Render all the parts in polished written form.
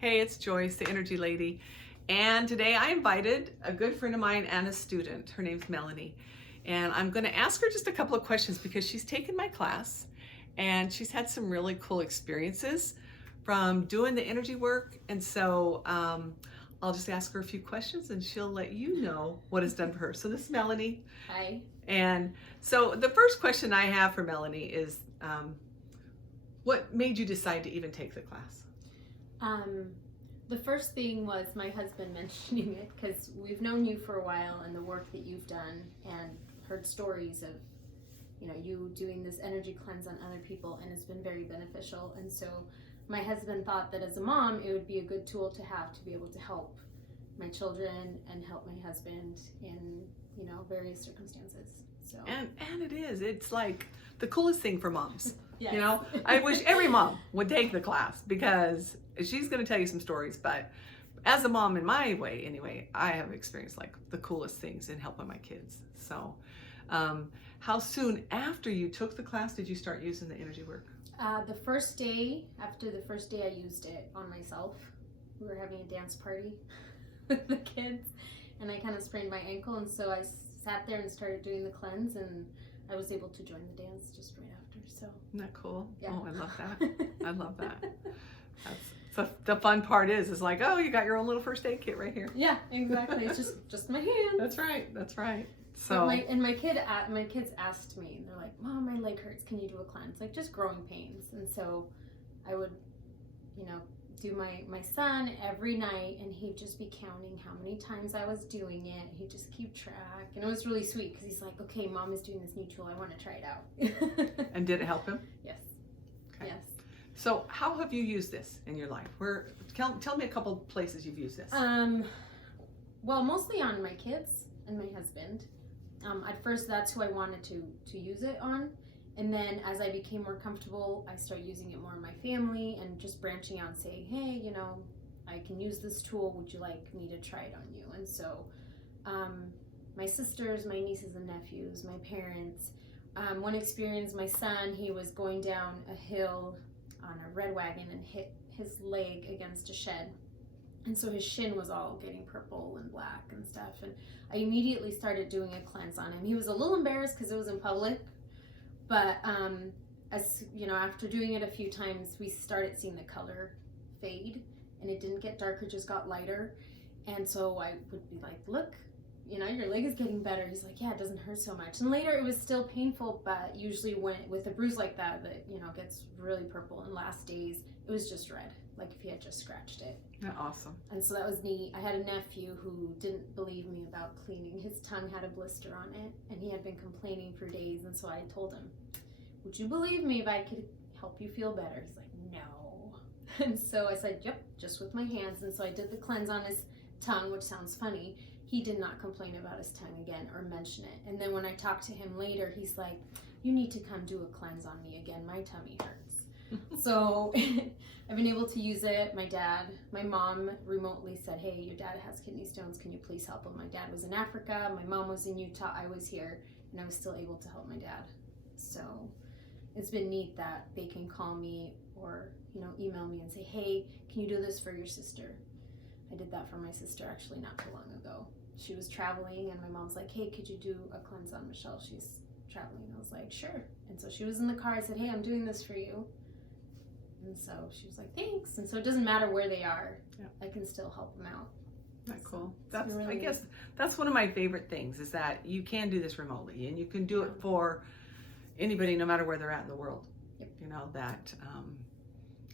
Hey, it's Joyce, the energy lady. And today I invited a good friend of mine and a student. Her name's Melanie. And I'm going to ask her just a couple of questions because she's taken my class and she's had some really cool experiences from doing the energy work. And so I'll just ask her a few questions and she'll let you know what it's done for her. So this is Melanie. Hi. And so the first question I have for Melanie is what made you decide to even take the class? The first thing was my husband mentioning it because we've known you for a while and the work that you've done and heard stories of, you doing this energy cleanse on other people, and it's been very beneficial. And so my husband thought that as a mom, it would be a good tool to have to be able to help my children and help my husband in, various circumstances. So And it is. It's like the coolest thing for moms. yes. I wish every mom would take the class because she's going to tell you some stories. But as a mom, in my way anyway, I have experienced like the coolest things in helping my kids. So how soon after you took the class did you start using the energy work? After the first day I used it on myself. We were having a dance party with the kids and I kind of sprained my ankle, and so I sat there and started doing the cleanse, and I was able to join the dance just right after. So Isn't that cool? yeah. Oh, I love that. I love that. So the fun part is like, oh, you got your own little first aid kit right here. Yeah, exactly. It's just my hand. That's right. That's right. So my kids asked me, they're like, Mom, my leg hurts, can you do a cleanse? Like just growing pains. And so I would, do my son every night, and he'd just be counting how many times I was doing it. He'd just keep track, and it was really sweet because he's like, okay, Mom is doing this new tool, I want to try it out. And did it help him? Yes. Okay. Yes. So how have you used this in your life? Tell me a couple places you've used this. Well, mostly on my kids and my husband. At first, that's who I wanted to use it on. And then as I became more comfortable, I started using it more in my family and just branching out and saying, hey, I can use this tool. Would you like me to try it on you? And so my sisters, my nieces and nephews, my parents, one experience, my son, he was going down a hill on a red wagon and hit his leg against a shed. And so his shin was all getting purple and black and stuff. And I immediately started doing a cleanse on him. He was a little embarrassed because it was in public. But after doing it a few times, we started seeing the color fade. And it didn't get darker, just got lighter. And so I would be like, look, your leg is getting better. He's like, yeah, it doesn't hurt so much. And later it was still painful, but usually with a bruise like that gets really purple. And last days, it was just red, like if he had just scratched it. Yeah, awesome. And so that was neat. I had a nephew who didn't believe me about cleaning. His tongue had a blister on it, and he had been complaining for days. And so I told him, would you believe me if I could help you feel better? He's like, no. And so I said, yep, just with my hands. And so I did the cleanse on his tongue, which sounds funny. He did not complain about his tongue again or mention it. And then when I talked to him later, he's like, you need to come do a cleanse on me again. My tummy hurts. So I've been able to use it. My mom remotely said, hey, your dad has kidney stones. Can you please help him? My dad was in Africa. My mom was in Utah. I was here, and I was still able to help my dad. So it's been neat that they can call me or, email me and say, hey, can you do this for your sister? I did that for my sister actually not too long ago. She was traveling, and my mom's like, hey, could you do a cleanse on Michelle? She's traveling. I was like, sure. And so she was in the car. I said, hey, I'm doing this for you. And so she was like, thanks. And so it doesn't matter where they are. Yeah. I can still help them out. That's cool. Really I guess that's one of my favorite things is that you can do this remotely, and you can do it for anybody, no matter where they're at in the world. Yep. That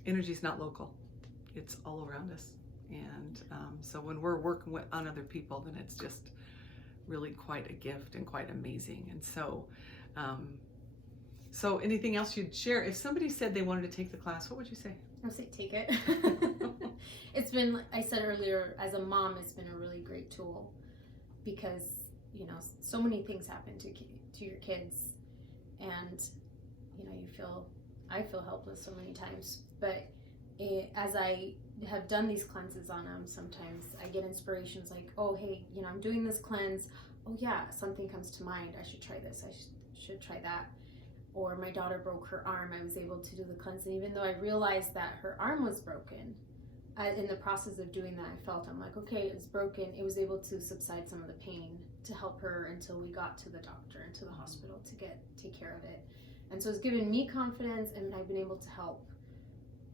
energy is not local. It's all around us. And so when we're working on other people, then it's just really quite a gift and quite amazing. And so anything else you'd share? If somebody said they wanted to take the class, what would you say? I would say take it. It's been, I said earlier, as a mom, it's been a really great tool because, so many things happen to your kids, and, I feel helpless so many times. But as I have done these cleanses on them, sometimes I get inspirations like, oh, hey, I'm doing this cleanse. Oh yeah, something comes to mind. I should try this. I should try that. Or my daughter broke her arm. I was able to do the cleanse. And even though I realized that her arm was broken, in the process of doing that, I'm like, okay, it's broken. It was able to subside some of the pain to help her until we got to the doctor and to the hospital to take care of it. And so it's given me confidence, and I've been able to help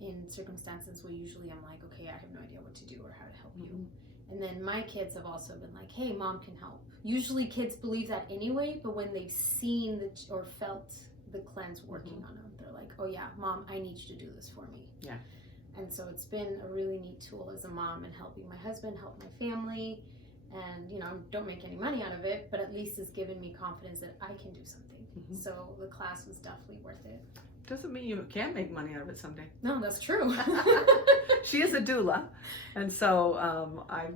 in circumstances where usually I'm like, okay, I have no idea what to do or how to help you. And then my kids have also been like, hey, mom can help. Usually kids believe that anyway, but when they've seen or felt the cleanse working on them, they're like, oh yeah, mom, I need you to do this for me. Yeah. And so it's been a really neat tool as a mom and helping my husband, help my family. And, you know, I don't make any money out of it, but at least it's given me confidence that I can do something. So the class was definitely worth it. Doesn't mean you can't make money out of it someday. No, that's true. She is a doula, and so I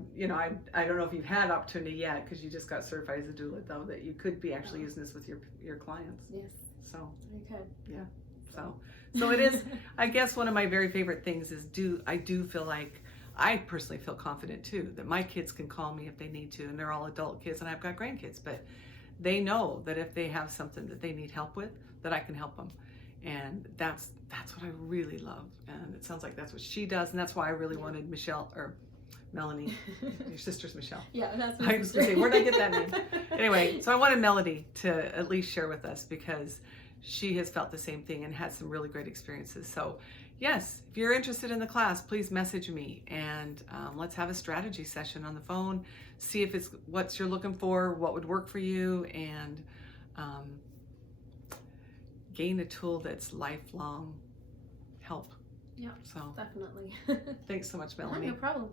don't know if you've had opportunity yet because you just got certified as a doula, though, that you could be actually using this with your clients. Yes. So I could. Yeah. So it is. I guess one of my very favorite things is I do feel like I personally feel confident too that my kids can call me if they need to, and they're all adult kids, and I've got grandkids, but they know that if they have something that they need help with, that I can help them. And that's what I really love. And it sounds like that's what she does. And that's why I really wanted Melanie, your sister's Michelle. Yeah, that's I was going to say, where'd I get that name? Anyway, so I wanted Melanie to at least share with us because she has felt the same thing and had some really great experiences. So yes, if you're interested in the class, please message me and let's have a strategy session on the phone. See if it's what you're looking for, what would work for you, and gain a tool that's lifelong help. Yeah, so definitely. Thanks so much, Melanie. No problem.